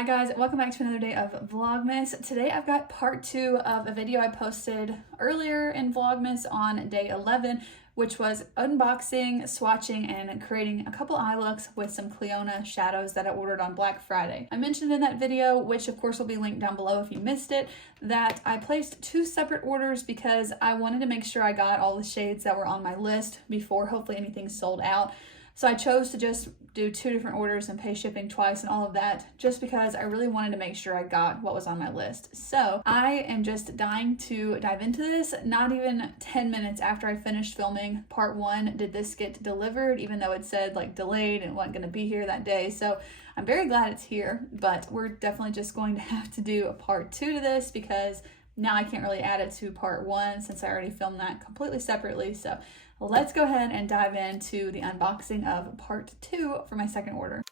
Hi guys, welcome back to another day of Vlogmas. Today I've got part 2 of a video I posted earlier in Vlogmas on day 11, which was unboxing, swatching, and creating a couple eye looks with some CLIONADH shadows that I ordered on Black Friday. I mentioned in that video, which of course will be linked down below if you missed it, that I placed 2 separate orders because I wanted to make sure I got all the shades that were on my list before hopefully anything sold out. So I chose to just do 2 different orders and pay shipping twice and all of that just because I really wanted to make sure I got what was on my list. So I am just dying to dive into this. Not even 10 minutes after I finished filming part 1 did this get delivered, even though it said like delayed and wasn't going to be here that day. So I'm very glad it's here, but we're definitely just going to have to do a part 2 to this because now I can't really add it to part 1 since I already filmed that completely separately. So let's go ahead and dive into the unboxing of part 2 for my second order.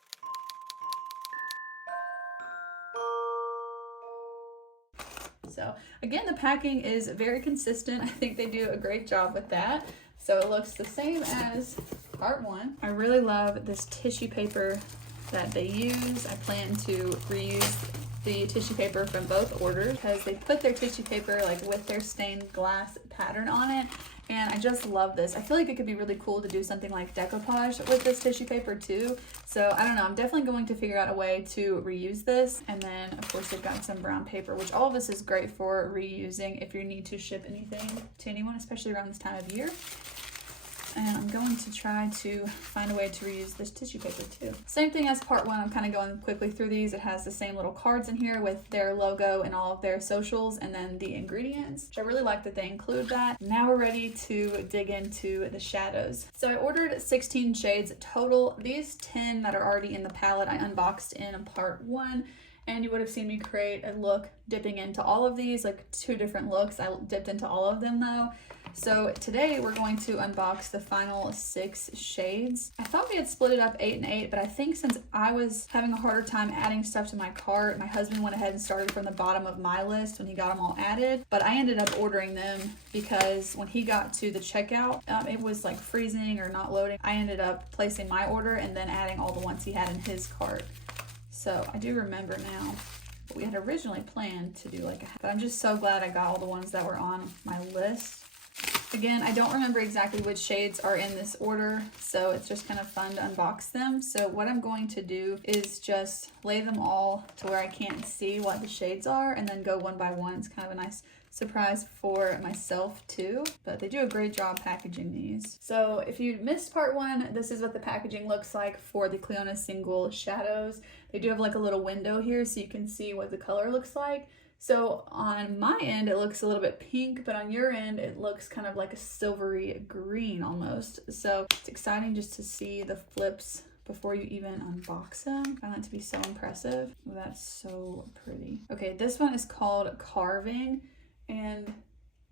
So again, the packing is very consistent. I think they do a great job with that. So it looks the same as part 1. I really love this tissue paper that they use. I plan to reuse the tissue paper from both orders because they put their tissue paper like with their stained glass pattern on it. And I just love this. I feel like it could be really cool to do something like decoupage with this tissue paper too. So I don't know, I'm definitely going to figure out a way to reuse this. And then of course they've got some brown paper, which all of this is great for reusing if you need to ship anything to anyone, especially around this time of year. And I'm going to try to find a way to reuse this tissue paper too. Same thing as part 1, I'm kind of going quickly through these. It has the same little cards in here with their logo and all of their socials and then the ingredients, which I really like that they include that. Now we're ready to dig into the shadows. So I ordered 16 shades total. These 10 that are already in the palette I unboxed in part 1. And you would have seen me create a look dipping into all of these, like 2 different looks. I dipped into all of them though. So today we're going to unbox the final 6 shades. I thought we had split it up 8 and 8, but I think since I was having a harder time adding stuff to my cart, my husband went ahead and started from the bottom of my list when he got them all added. But I ended up ordering them because when he got to the checkout, it was like freezing or not loading. I ended up placing my order and then adding all the ones he had in his cart. So I do remember now, but we had originally planned to do like a half. But I'm just so glad I got all the ones that were on my list. Again, I don't remember exactly which shades are in this order, so it's just kind of fun to unbox them. So what I'm going to do is just lay them all to where I can't see what the shades are and then go one by one. It's kind of a nice surprise for myself too, but they do a great job packaging these. So if you missed part 1, this is what the packaging looks like for the CLIONADH single shadows. They do have like a little window here so you can see what the color looks like. So on my end, it looks a little bit pink, but on your end, it looks kind of like a silvery green almost. So it's exciting just to see the flips before you even unbox them. I find that to be so impressive. Oh, that's so pretty. Okay, this one is called Carving, and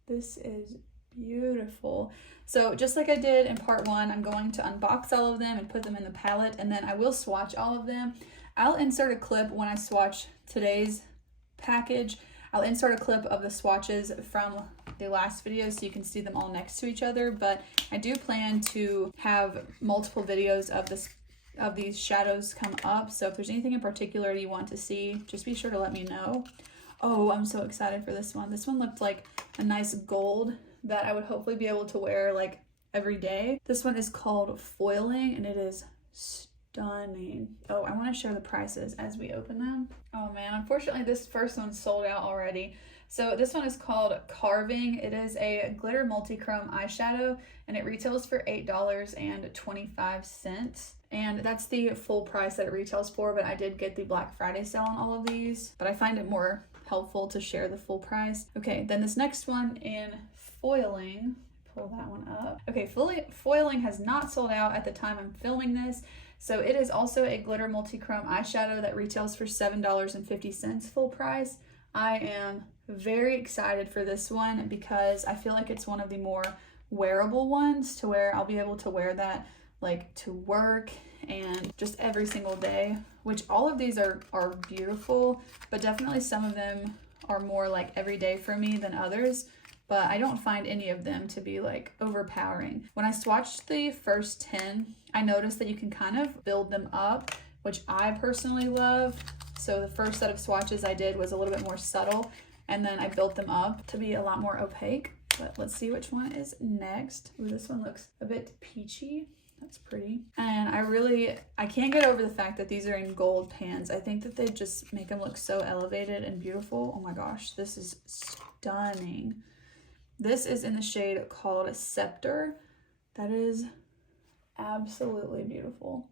this is beautiful. So just like I did in part 1, I'm going to unbox all of them and put them in the palette, and then I will swatch all of them. I'll insert a clip when I swatch today's package. I'll insert a clip of the swatches from the last video so you can see them all next to each other, but I do plan to have multiple videos of these shadows come up. So if there's anything in particular you want to see, just be sure to let me know. Oh, I'm so excited for this one. This one looked like a nice gold that I would hopefully be able to wear like every day. This one is called Foiling and it is stunning. Oh, I want to share the prices as we open them. Oh man, unfortunately this first one's sold out already. So this one is called Carving. It is a glitter multi-chrome eyeshadow and it retails for $8.25. And that's the full price that it retails for, but I did get the Black Friday sale on all of these, but I find it more helpful to share the full price. Okay, then this next one in Foiling, pull that one up. Okay, Foiling has not sold out at the time I'm filming this. So it is also a glitter multi-chrome eyeshadow that retails for $7.50 full price. I am very excited for this one because I feel like it's one of the more wearable ones to where I'll be able to wear that like to work and just every single day, which all of these are beautiful, but definitely some of them are more like everyday for me than others. But I don't find any of them to be like overpowering. When I swatched the first 10, I noticed that you can kind of build them up, which I personally love. So the first set of swatches I did was a little bit more subtle, and then I built them up to be a lot more opaque. But let's see which one is next. Ooh, this one looks a bit peachy. That's pretty. And I can't get over the fact that these are in gold pans. I think that they just make them look so elevated and beautiful. Oh my gosh, this is stunning. This is in the shade called Sceptre. That is absolutely beautiful.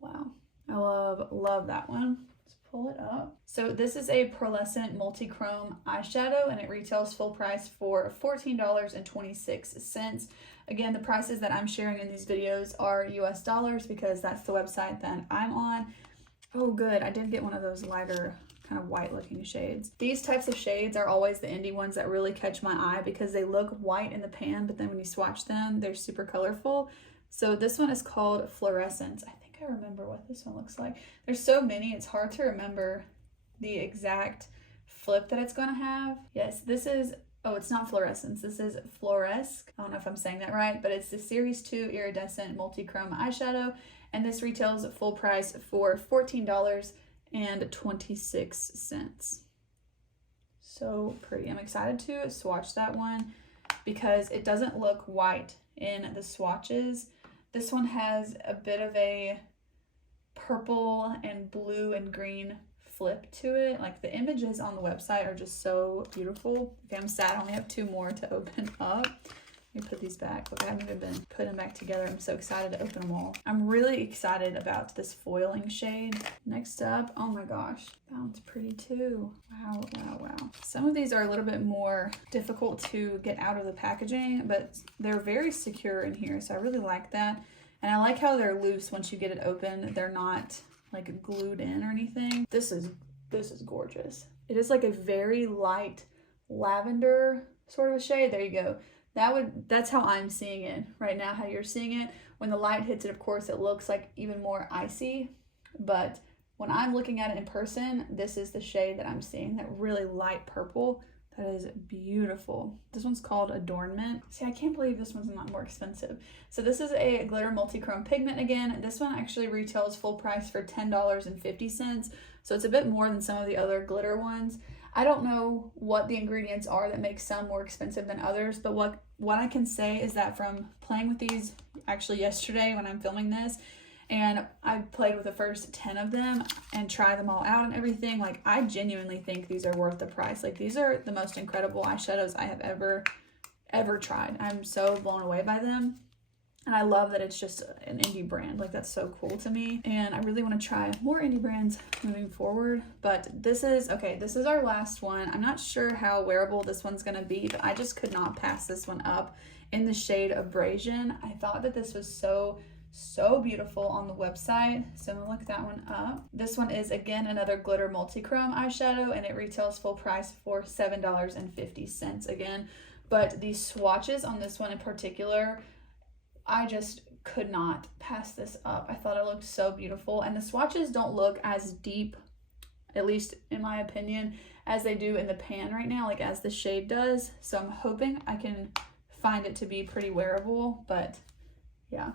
Wow, I love that one. Let's pull it up. So this is a pearlescent multi-chrome eyeshadow, and it retails full price for $14.26. Again, the prices that I'm sharing in these videos are US dollars because that's the website that I'm on. Oh good, I did get one of those lighter kind of white looking shades. These types of shades are always the indie ones that really catch my eye because they look white in the pan, but then when you swatch them, they're super colorful. So this one is called Fluorescence. I think I remember what this one looks like. There's so many, it's hard to remember the exact flip that it's going to have. Yes, this is, oh, it's not Fluorescence. This is Fluoresce. I don't know if I'm saying that right, but it's the Series 2 Iridescent Multi-Chrome Eyeshadow, and this retails at full price for $14.26. So pretty. I'm excited to swatch that one because it doesn't look white in the swatches. This one has a bit of a purple and blue and green flip to it. Like the images on the website are just so beautiful. Okay, I'm sad I only have 2 more to open up. Let me put these back. Look, I haven't even been putting them back together. I'm so excited to open them all. I'm really excited about this foiling shade. Next up, oh my gosh, that one's pretty too. Wow, wow, wow. Some of these are a little bit more difficult to get out of the packaging, but they're very secure in here, so I really like that. And I like how they're loose once you get it open. They're not like glued in or anything. This is gorgeous. It is like a very light lavender sort of a shade. There you go. That's how I'm seeing it right now, how you're seeing it. When the light hits it, of course, it looks like even more icy. But when I'm looking at it in person, this is the shade that I'm seeing, that really light purple. That is beautiful. This one's called Adornment. See, I can't believe this one's not more expensive. So this is a glitter multi-chrome pigment again. This one actually retails full price for $10.50. So it's a bit more than some of the other glitter ones. I don't know what the ingredients are that make some more expensive than others, but what I can say is that from playing with these actually yesterday when I'm filming this, and I played with the first 10 of them and tried them all out and everything, like I genuinely think these are worth the price. Like these are the most incredible eyeshadows I have ever tried. I'm so blown away by them. And I love that it's just an indie brand. Like that's so cool to me. And I really want to try more indie brands moving forward. But this is our last one. I'm not sure how wearable this one's going to be, but I just could not pass this one up in the shade Abrasion. I thought that this was so beautiful on the website. So I'm gonna look that one up. This one is again another glitter multi-chrome eyeshadow, and it retails full price for $7.50 again. But the swatches on this one in particular, I just could not pass this up. I thought it looked so beautiful, and the swatches don't look as deep, at least in my opinion, as they do in the pan right now, like as the shade does. So I'm hoping I can find it to be pretty wearable, but yeah.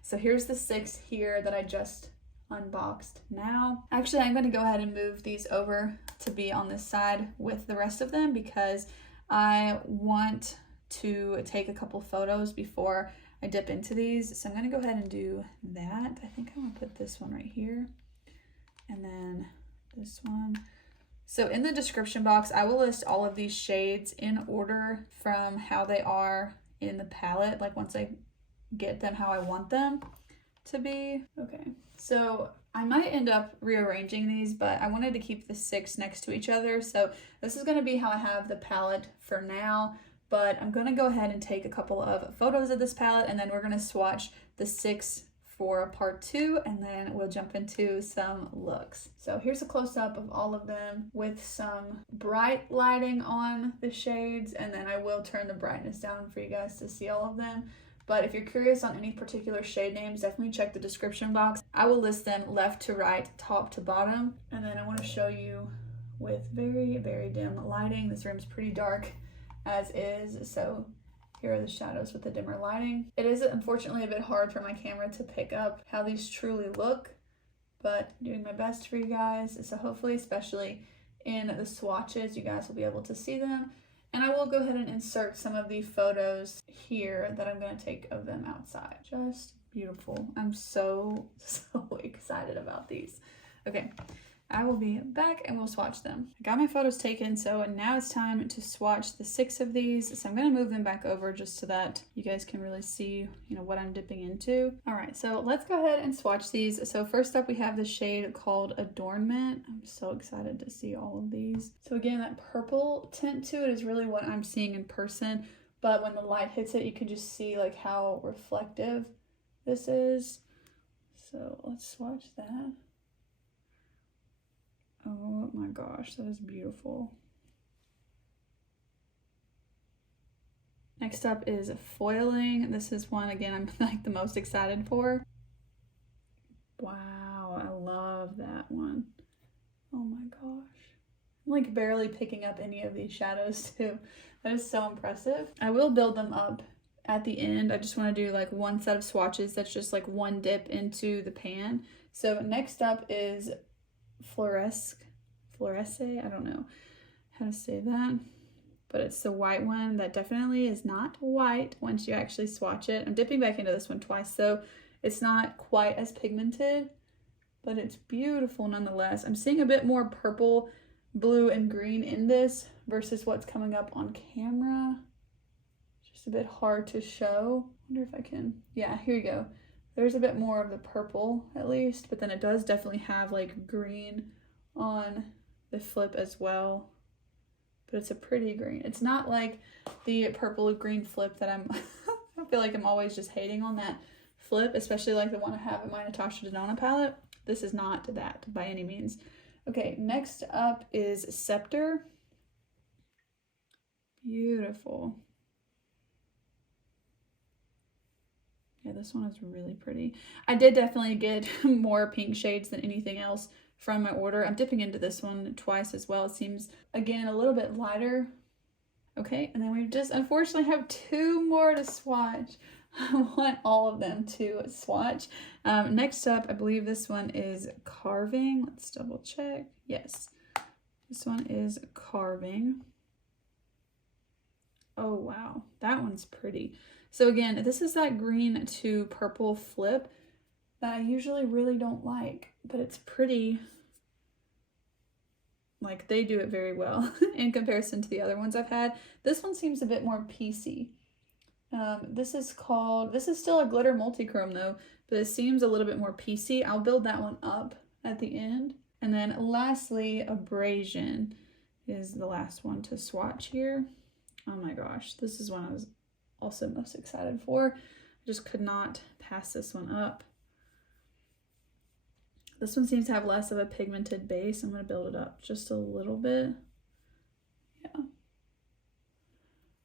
So here's the 6 here that I just unboxed now. Actually, I'm going to go ahead and move these over to be on this side with the rest of them because I want to take a couple photos before I dip into these. So I'm going to go ahead and do that. I think I'm going to put this one right here and then this one. So in the description box, I will list all of these shades in order from how they are in the palette, like once I get them how I want them to be. Okay, so I might end up rearranging these, but I wanted to keep the 6 next to each other. So this is going to be how I have the palette for now, but I'm going to go ahead and take a couple of photos of this palette, and then we're going to swatch the 6 for part 2, and then we'll jump into some looks. So here's a close-up of all of them with some bright lighting on the shades, and then I will turn the brightness down for you guys to see all of them. But if you're curious on any particular shade names, definitely check the description box. I will list them left to right, top to bottom. And then I want to show you with very, very dim lighting. This room's pretty dark as is, so here are the shadows with the dimmer lighting. It is unfortunately a bit hard for my camera to pick up how these truly look, but doing my best for you guys. So hopefully, especially in the swatches, you guys will be able to see them. And I will go ahead and insert some of the photos here that I'm going to take of them outside. Just beautiful. I'm so excited about these. Okay, I will be back and we'll swatch them. I got my photos taken, so now it's time to swatch the 6 of these. So I'm going to move them back over just so that you guys can really see, you know, what I'm dipping into. All right, so let's go ahead and swatch these. So first up, we have the shade called Adornment. I'm so excited to see all of these. So again, that purple tint to it is really what I'm seeing in person, but when the light hits it, you can just see like how reflective this is. So let's swatch that. Oh my gosh, that is beautiful. Next up is Foiling. This is one, again, I'm like the most excited for. Wow, I love that one. Oh my gosh. I'm like barely picking up any of these shadows too. That is so impressive. I will build them up at the end. I just want to do like one set of swatches that's just like one dip into the pan. So next up is Fluoresce, I don't know how to say that, but it's the white one that definitely is not white once you actually swatch it. I'm dipping back into this one twice, so it's not quite as pigmented, but it's beautiful nonetheless. I'm seeing a bit more purple, blue, and green in this versus what's coming up on camera. Just a bit hard to show. I wonder if I can, yeah, here you go. There's a bit more of the purple at least, but then it does definitely have like green on the flip as well. But it's a pretty green. It's not like the purple green flip that I feel like I'm always just hating on that flip, especially like the one I have in my Natasha Denona palette. This is not that by any means. Okay, next up is Sceptre. Beautiful. Yeah, this one is really pretty. I did definitely get more pink shades than anything else from my order. I'm dipping into this one twice as well. It seems, again, a little bit lighter. Okay, and then we just unfortunately have 2 more to swatch. I want all of them to swatch. Next up, I believe this one is Carving. Let's double check. Yes, this one is Carving. Oh, wow. That one's pretty. So again, this is that green to purple flip that I usually really don't like, but it's pretty. Like, they do it very well in comparison to the other ones I've had. This one seems a bit more piecey. This is still a glitter multichrome though, but it seems a little bit more piecey. I'll build that one up at the end. And then lastly, Abrasion is the last one to swatch here. Oh my gosh, this is one I was also most excited for. I just could not pass this one up. This one seems to have less of a pigmented base. I'm going to build it up just a little bit. Yeah.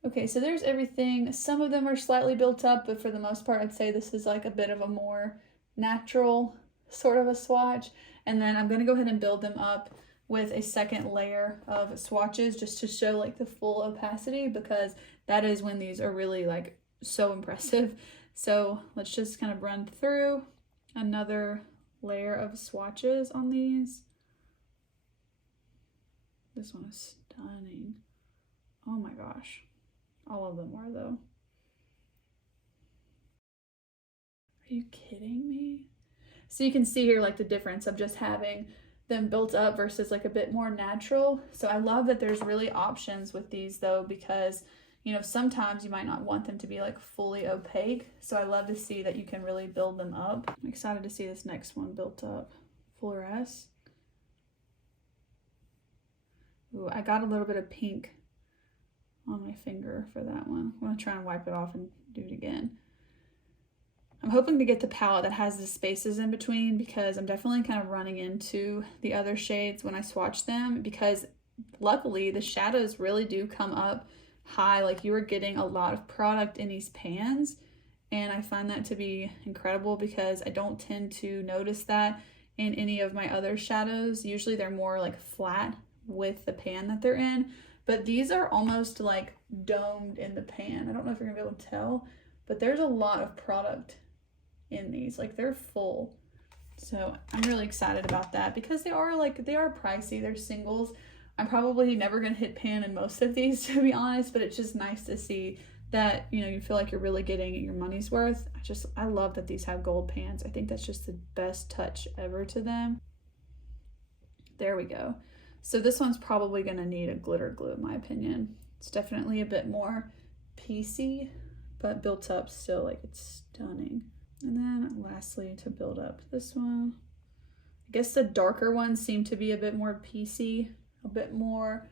Okay, so there's everything. Some of them are slightly built up, but for the most part, I'd say this is like a bit of a more natural sort of a swatch. And then I'm going to go ahead and build them up with a second layer of swatches just to show like the full opacity, because that is when these are really like so impressive. So let's just kind of run through another layer of swatches on these. This one is stunning. Oh my gosh. All of them are though. Are you kidding me? So you can see here like the difference of just having them built up versus like a bit more natural. So I love that there's really options with these though, because you know, sometimes you might not want them to be like fully opaque. So I love to see that you can really build them up. I'm excited to see this next one built up. Fluoresce. Ooh, I got a little bit of pink on my finger for that one. I'm gonna try and wipe it off and do it again. I'm hoping to get the palette that has the spaces in between, because I'm definitely kind of running into the other shades when I swatch them, because luckily the shadows really do come up high. Like, you are getting a lot of product in these pans, and I find that to be incredible because I don't tend to notice that in any of my other shadows. Usually they're more like flat with the pan that they're in, but these are almost like domed in the pan. I don't know if you're gonna be able to tell, but there's a lot of product in these. Like, they're full. So I'm really excited about that because they are pricey. They're singles. I'm probably never going to hit pan in most of these, to be honest, but it's just nice to see that, you know, you feel like you're really getting your money's worth. I love that these have gold pans. I think that's just the best touch ever to them. There we go. So this one's probably going to need a glitter glue, in my opinion. It's definitely a bit more piecey, but built up still, like, it's stunning. And then lastly, to build up this one, I guess the darker ones seem to be a bit more piecey, a bit more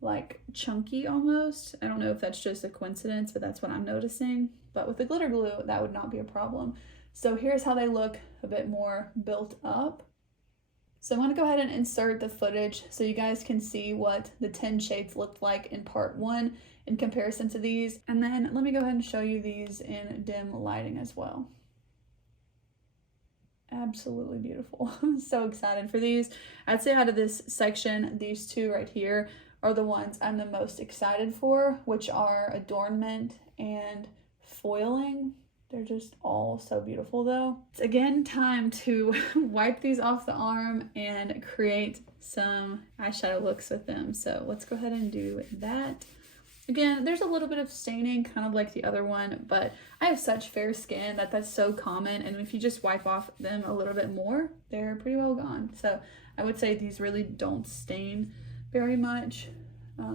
like chunky almost. I don't know if that's just a coincidence, but that's what I'm noticing. But with the glitter glue, that would not be a problem. So here's how they look a bit more built up. So I'm going to go ahead and insert the footage so you guys can see what the 10 shades looked like in part 1 in comparison to these. And then let me go ahead and show you these in dim lighting as well. Absolutely beautiful. I'm so excited for these. I'd say out of this section, these two right here are the ones I'm the most excited for, which are Adornment and Foiling. They're just all so beautiful though. It's again time to wipe these off the arm and create some eyeshadow looks with them. So let's go ahead and do that. Again, there's a little bit of staining, kind of like the other one, but I have such fair skin that that's so common, and if you just wipe off them a little bit more, they're pretty well gone. So I would say these really don't stain very much,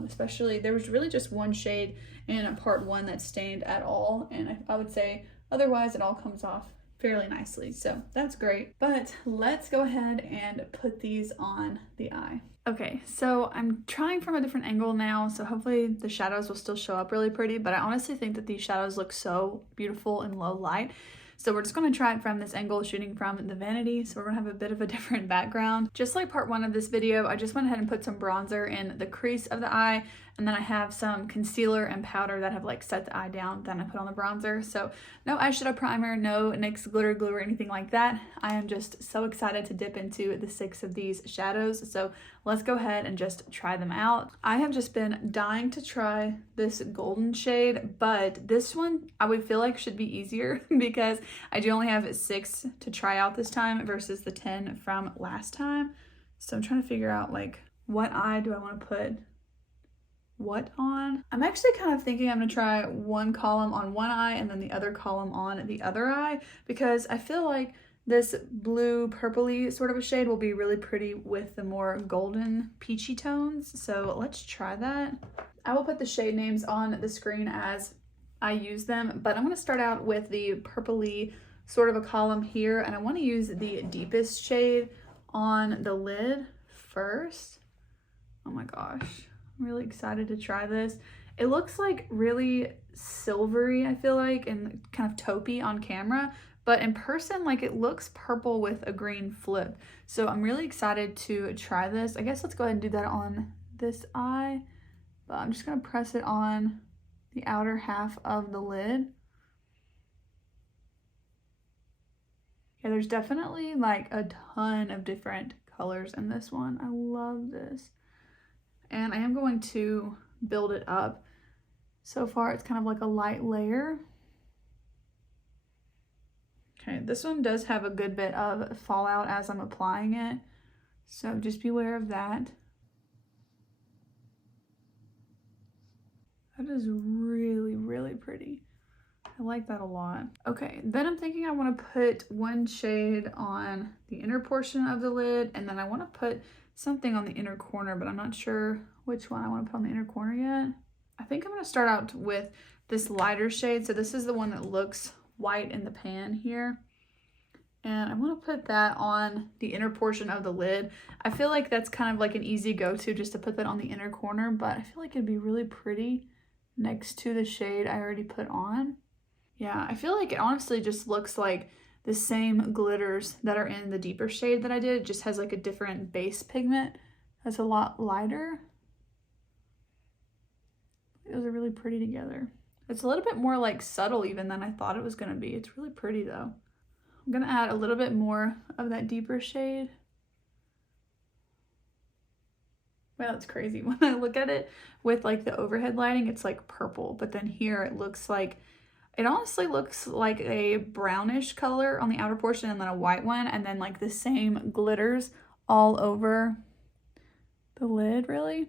especially there was really just one shade in part 1 that stained at all, and I would say otherwise it all comes off fairly nicely, so that's great. But let's go ahead and put these on the eye. Okay, so I'm trying from a different angle now, so hopefully the shadows will still show up really pretty, but I honestly think that these shadows look so beautiful in low light. So we're just going to try it from this angle, shooting from the Vanity, so we're going to have a bit of a different background. Just like part 1 of this video, I just went ahead and put some bronzer in the crease of the eye, and then I have some concealer and powder that have like set the eye down, then I put on the bronzer. So no eyeshadow primer, no NYX glitter glue or anything like that. I am just so excited to dip into the 6 of these shadows, so let's go ahead and just try them out. I have just been dying to try this golden shade, but this one I would feel like should be easier because I do only have 6 to try out this time versus the 10 from last time. So I'm trying to figure out like what eye do I want to put what on. I'm actually kind of thinking I'm gonna try one column on one eye and then the other column on the other eye, because I feel like this blue purpley sort of a shade will be really pretty with the more golden peachy tones. So let's try that. I will put the shade names on the screen as I use them, but I'm gonna start out with the purpley sort of a column here, and I want to use the deepest shade on the lid first. Oh my gosh, I'm really excited to try this. It looks like really silvery, I feel like, and kind of taupey on camera, but in person, like, it looks purple with a green flip. So I'm really excited to try this. I guess let's go ahead and do that on this eye, but I'm just gonna press it on the outer half of the lid. Yeah, there's definitely like a ton of different colors in this one. I love this. And I am going to build it up. So far, it's kind of like a light layer. Okay, this one does have a good bit of fallout as I'm applying it, so just beware of that. That is really, really pretty. I like that a lot. Okay, then I'm thinking I want to put one shade on the inner portion of the lid, and then I want to put something on the inner corner, but I'm not sure which one I want to put on the inner corner yet. I think I'm going to start out with this lighter shade. So this is the one that looks white in the pan here. And I want to put that on the inner portion of the lid. I feel like that's kind of like an easy go-to just to put that on the inner corner, but I feel like it'd be really pretty next to the shade I already put on. Yeah, I feel like it honestly just looks like the same glitters that are in the deeper shade that I did. It just has like a different base pigment that's a lot lighter. Those are really pretty together. It's a little bit more like subtle even than I thought it was going to be. It's really pretty though. I'm going to add a little bit more of that deeper shade. Wow, that's crazy. When I look at it with like the overhead lighting, it's like purple, but then here it looks like It honestly looks like a brownish color on the outer portion and then a white one, and then like the same glitters all over the lid, really.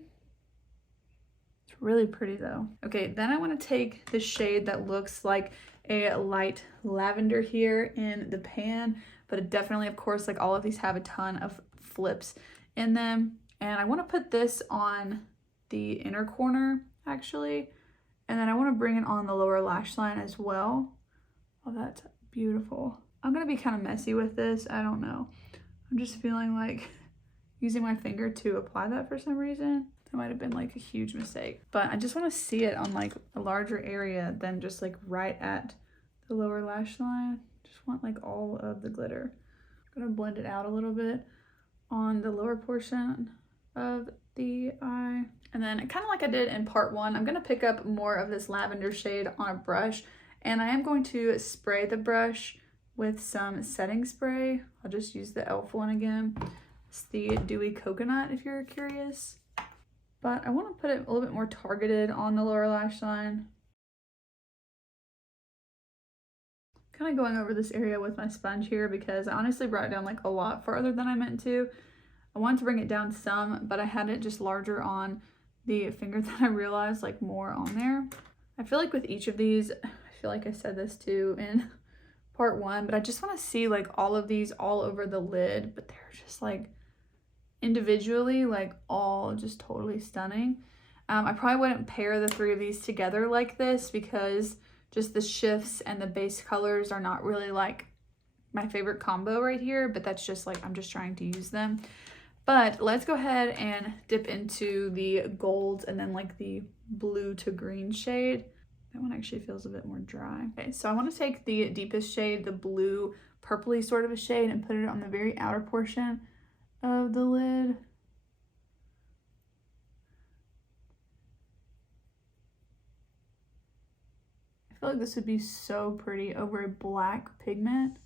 It's really pretty though. Okay, then I want to take the shade that looks like a light lavender here in the pan, but it definitely, of course, like all of these have a ton of flips in them. And I want to put this on the inner corner, actually. And then I want to bring it on the lower lash line as well. Oh, that's beautiful. I'm going to be kind of messy with this. I don't know. I'm just feeling like using my finger to apply that for some reason. That might have been like a huge mistake. But I just want to see it on like a larger area than just like right at the lower lash line. Just want like all of the glitter. I'm going to blend it out a little bit on the lower portion of the eye. And then kind of like I did in part one, I'm going to pick up more of this lavender shade on a brush, and I am going to spray the brush with some setting spray. I'll just use the e.l.f. one again. It's the Dewy Coconut if you're curious. But I want to put it a little bit more targeted on the lower lash line. Kind of going over this area with my sponge here because I honestly brought it down like a lot farther than I meant to. I wanted to bring it down some, but I had it just larger on the finger than I realized, like more on there. I feel like with each of these, I feel like I said this too in part one, but I just want to see like all of these all over the lid, but they're just like individually, like all just totally stunning. I probably wouldn't pair the three of these together like this because just the shifts and the base colors are not really like my favorite combo right here, but that's just like, I'm just trying to use them. But let's go ahead and dip into the golds and then like the blue to green shade. That one actually feels a bit more dry. Okay, so I want to take the deepest shade, the blue purpley sort of a shade, and put it on the very outer portion of the lid. I feel like this would be so pretty over a black pigment.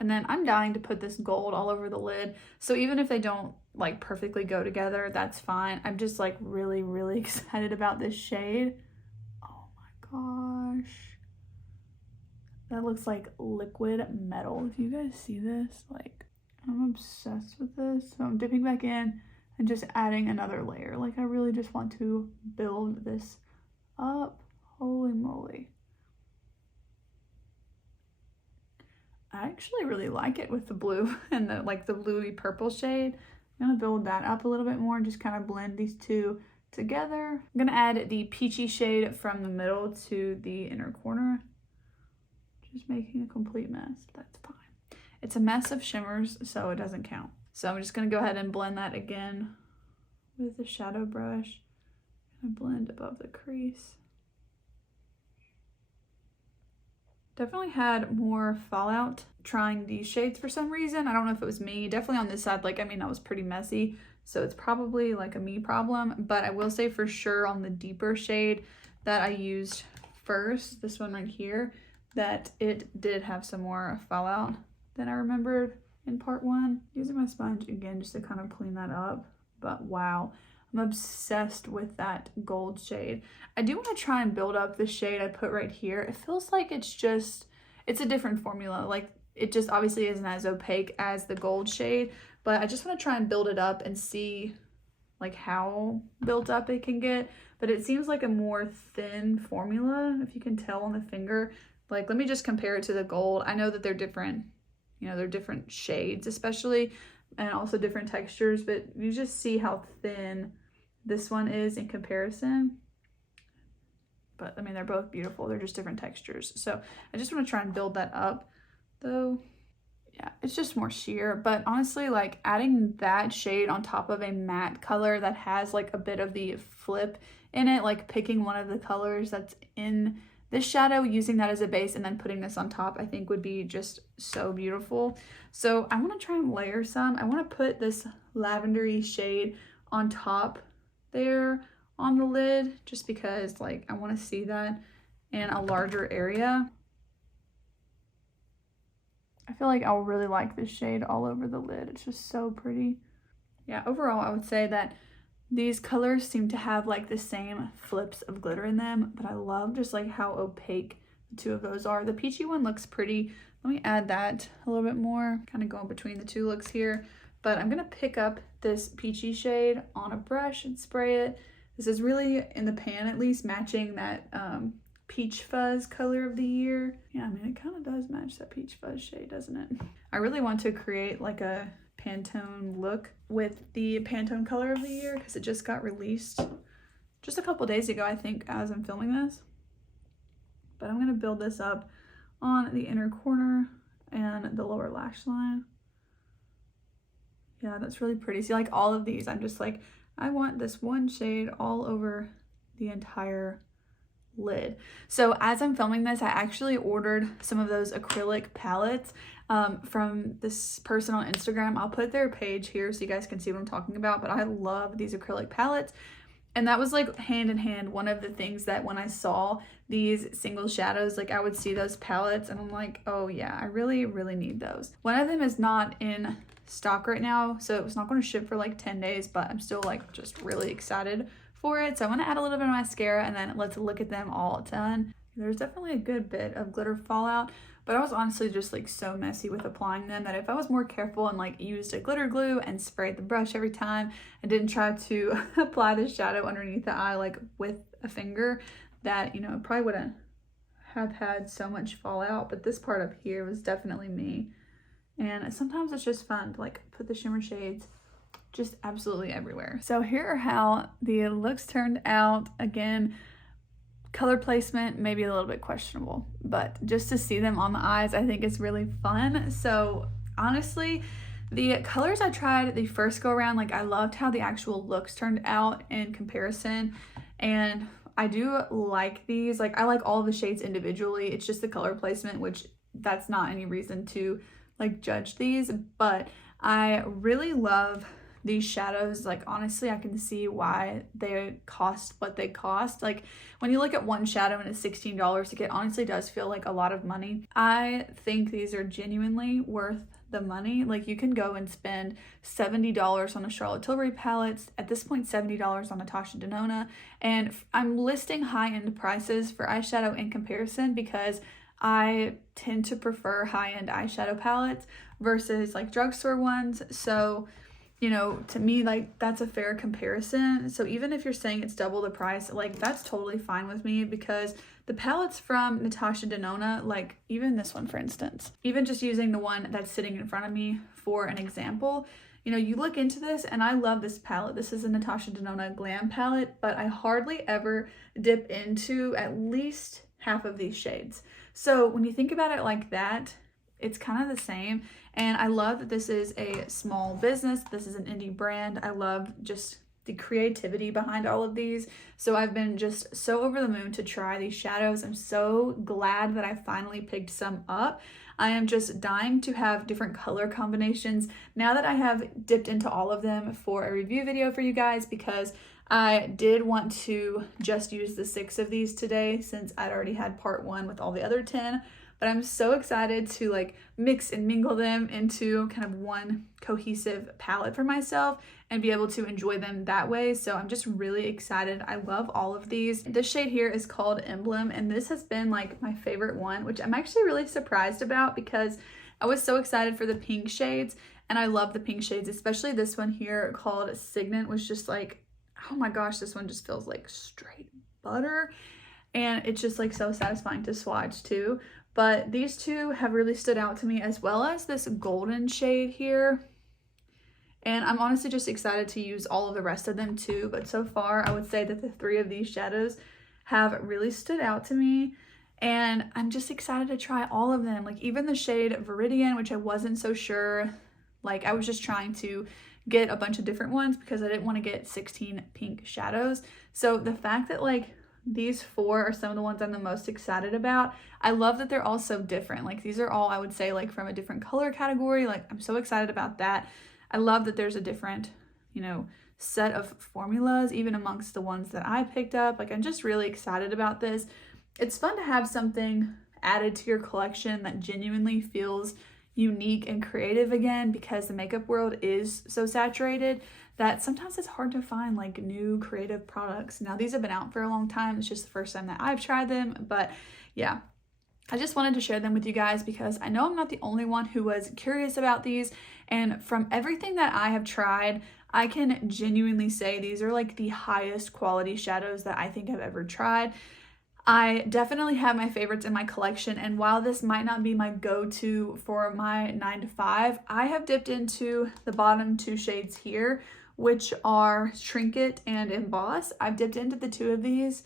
And then I'm dying to put this gold all over the lid. So even if they don't like perfectly go together, that's fine. I'm just like really, really excited about this shade. Oh my gosh. That looks like liquid metal. If you guys see this, like I'm obsessed with this. So I'm dipping back in and just adding another layer. Like I really just want to build this up. Holy moly. I actually really like it with the blue and the like the bluey purple shade. I'm gonna build that up a little bit more and just kind of blend these two together. I'm gonna add the peachy shade from the middle to the inner corner. Just making a complete mess, but that's fine. It's a mess of shimmers, so it doesn't count. So I'm just gonna go ahead and blend that again with the shadow brush. And blend above the crease. Definitely had more fallout trying these shades for some reason. I don't know if it was me. Definitely on this side, like, I mean, that was pretty messy. So it's probably like a me problem. But I will say for sure on the deeper shade that I used first, this one right here, that it did have some more fallout than I remembered in part one. Using my sponge again just to kind of clean that up. But wow. I'm obsessed with that gold shade. I do want to try and build up the shade I put right here. It feels like it's a different formula. Like it just obviously isn't as opaque as the gold shade, but I just want to try and build it up and see like how built up it can get. But it seems like a more thin formula, if you can tell on the finger. Like, let me just compare it to the gold. I know that they're different, you know, they're different shades especially, and also different textures, but you just see how thin this one is in comparison. But I mean, they're both beautiful. They're just different textures. So I just want to try and build that up though. Yeah, it's just more sheer. But honestly, like adding that shade on top of a matte color that has like a bit of the flip in it, like picking one of the colors that's in this shadow, using that as a base, and then putting this on top, I think would be just so beautiful. So I want to try and layer some. I want to put this lavendery shade on top there on the lid, just because like I want to see that in a larger area. I feel like I'll really like this shade all over the lid. It's just so pretty. Yeah, overall I would say that These colors seem to have like the same flips of glitter in them, but I love just like how opaque the two of those are. The peachy one looks pretty. Let me add that a little bit more, kind of going between the two looks here. But I'm gonna pick up this peachy shade on a brush and spray it. This is really, in the pan at least, matching that peach fuzz color of the year. Yeah, I mean, it kind of does match that peach fuzz shade, doesn't it? I really want to create like a Pantone look with the Pantone color of the year because it just got released just a couple days ago, I think, as I'm filming this. But I'm gonna build this up on the inner corner and the lower lash line. Yeah, that's really pretty. See, like all of these, I'm just like, I want this one shade all over the entire lid. So as I'm filming this, I actually ordered some of those acrylic palettes from this person on Instagram. I'll put their page here so you guys can see what I'm talking about, but I love these acrylic palettes. And that was like hand in hand one of the things that when I saw these single shadows, like I would see those palettes and I'm like, oh yeah, I really, really need those. One of them is not in stock right now, so it was not going to ship for like 10 days, but I'm still like just really excited for it. So I want to add a little bit of mascara and then let's look at them all done. There's definitely a good bit of glitter fallout, but I was honestly just like so messy with applying them that if I was more careful and like used a glitter glue and sprayed the brush every time and didn't try to apply the shadow underneath the eye like with a finger, that, you know, it probably wouldn't have had so much fallout. But this part up here was definitely me. And sometimes it's just fun to like put the shimmer shades just absolutely everywhere. So here are how the looks turned out. Again, color placement maybe a little bit questionable, but just to see them on the eyes, I think it's really fun. So honestly, the colors I tried the first go around, like I loved how the actual looks turned out in comparison, and I do like these. Like I like all of the shades individually. It's just the color placement, which that's not any reason to like judge these, but I really love these shadows. Like honestly, I can see why they cost what they cost. Like when you look at one shadow and it's $16, it honestly does feel like a lot of money. I think these are genuinely worth the money. Like you can go and spend $70 on a Charlotte Tilbury palette, at this point $70 on Natasha Denona, and I'm listing high-end prices for eyeshadow in comparison because I tend to prefer high-end eyeshadow palettes versus like drugstore ones. So, you know, to me, like that's a fair comparison. So even if you're saying it's double the price, like that's totally fine with me, because the palettes from Natasha Denona, like even this one, for instance, even just using the one that's sitting in front of me for an example, you know, you look into this and I love this palette. This is a Natasha Denona Glam palette, but I hardly ever dip into at least half of these shades. So when you think about it like that, it's kind of the same. And I love that this is a small business. This is an indie brand. I love just the creativity behind all of these. So I've been just so over the moon to try these shadows. I'm so glad that I finally picked some up. I am just dying to have different color combinations now that I have dipped into all of them for a review video for you guys, because I did want to just use the 6 of these today since I'd already had part 1 with all the other 10. But I'm so excited to like mix and mingle them into kind of one cohesive palette for myself and be able to enjoy them that way. So I'm just really excited. I love all of these. This shade here is called Emblem, and this has been like my favorite one, which I'm actually really surprised about because I was so excited for the pink shades, and I love the pink shades, especially this one here called Signet was just like, oh my gosh, this one just feels like straight butter, and it's just like so satisfying to swatch too. But these two have really stood out to me, as well as this golden shade here. And I'm honestly just excited to use all of the rest of them too. But so far, I would say that the 3 of these shadows have really stood out to me. And I'm just excited to try all of them. Like even the shade Virdian, which I wasn't so sure. Like I was just trying to get a bunch of different ones because I didn't want to get 16 pink shadows. So the fact that like these 4 are some of the ones I'm the most excited about. I love that they're all so different. Like these are all, I would say, like from a different color category. Like I'm so excited about that. I love that there's a different, you know, set of formulas even amongst the ones that I picked up. Like I'm just really excited about this. It's fun to have something added to your collection that genuinely feels unique and creative again, because the makeup world is so saturated that sometimes it's hard to find like new creative products. Now these have been out for a long time. It's just the first time that I've tried them, but yeah. I just wanted to share them with you guys because I know I'm not the only one who was curious about these, and from everything that I have tried, I can genuinely say these are like the highest quality shadows that I think I've ever tried. I definitely have my favorites in my collection, and while this might not be my go-to for my 9 to 5, I have dipped into the bottom 2 shades here, which are Trinket and Emboss. I've dipped into the 2 of these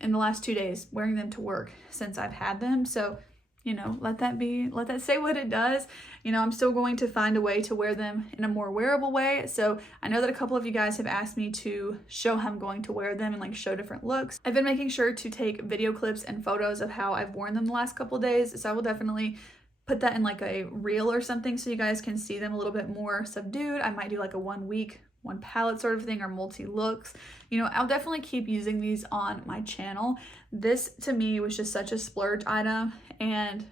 in the last 2 days, wearing them to work since I've had them. So, you know, let that say what it does. You know, I'm still going to find a way to wear them in a more wearable way. So I know that a couple of you guys have asked me to show how I'm going to wear them and like show different looks. I've been making sure to take video clips and photos of how I've worn them the last couple of days. So I will definitely put that in like a reel or something so you guys can see them a little bit more subdued. I might do like a 1 week, 1 palette sort of thing, or multi-looks. You know, I'll definitely keep using these on my channel. This to me was just such a splurge item, and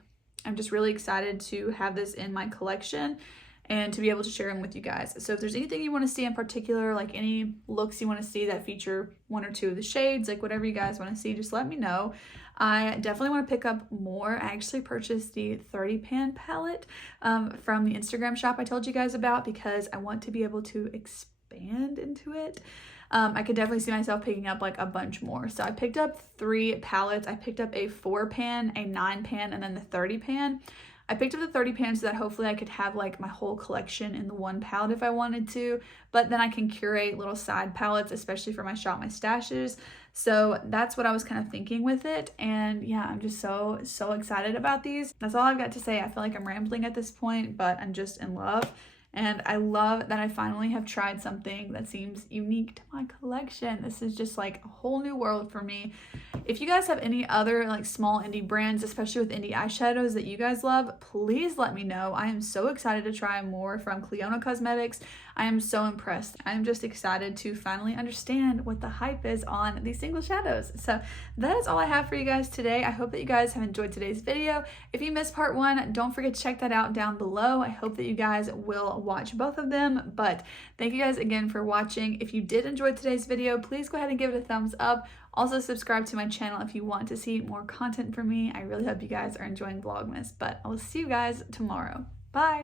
I'm just really excited to have this in my collection and to be able to share them with you guys. So if there's anything you want to see in particular, like any looks you want to see that feature 1 or 2 of the shades, like whatever you guys want to see, just let me know. I definitely want to pick up more. I actually purchased the 30 pan palette from the Instagram shop I told you guys about because I want to be able to expand into it. I could definitely see myself picking up like a bunch more. So I picked up 3 palettes. I picked up a 4 pan, a 9 pan, and then the 30 pan. I picked up the 30 pan so that hopefully I could have like my whole collection in the 1 palette if I wanted to, but then I can curate little side palettes, especially for my Shop My Stashes. So that's what I was kind of thinking with it. And yeah, I'm just so excited about these. That's all I've got to say. I feel like I'm rambling at this point, but I'm just in love. And I love that I finally have tried something that seems unique to my collection. This is just like a whole new world for me. If you guys have any other like small indie brands, especially with indie eyeshadows that you guys love, please let me know. I am so excited to try more from CLIONADH Cosmetics. I am so impressed. I am just excited to finally understand what the hype is on these single shadows. So that is all I have for you guys today. I hope that you guys have enjoyed today's video. If you missed part 1, don't forget to check that out down below. I hope that you guys will watch both of them, but thank you guys again for watching. If you did enjoy today's video, please go ahead and give it a thumbs up. Also subscribe to my channel if you want to see more content from me. I really hope you guys are enjoying Vlogmas, but I will see you guys tomorrow. Bye!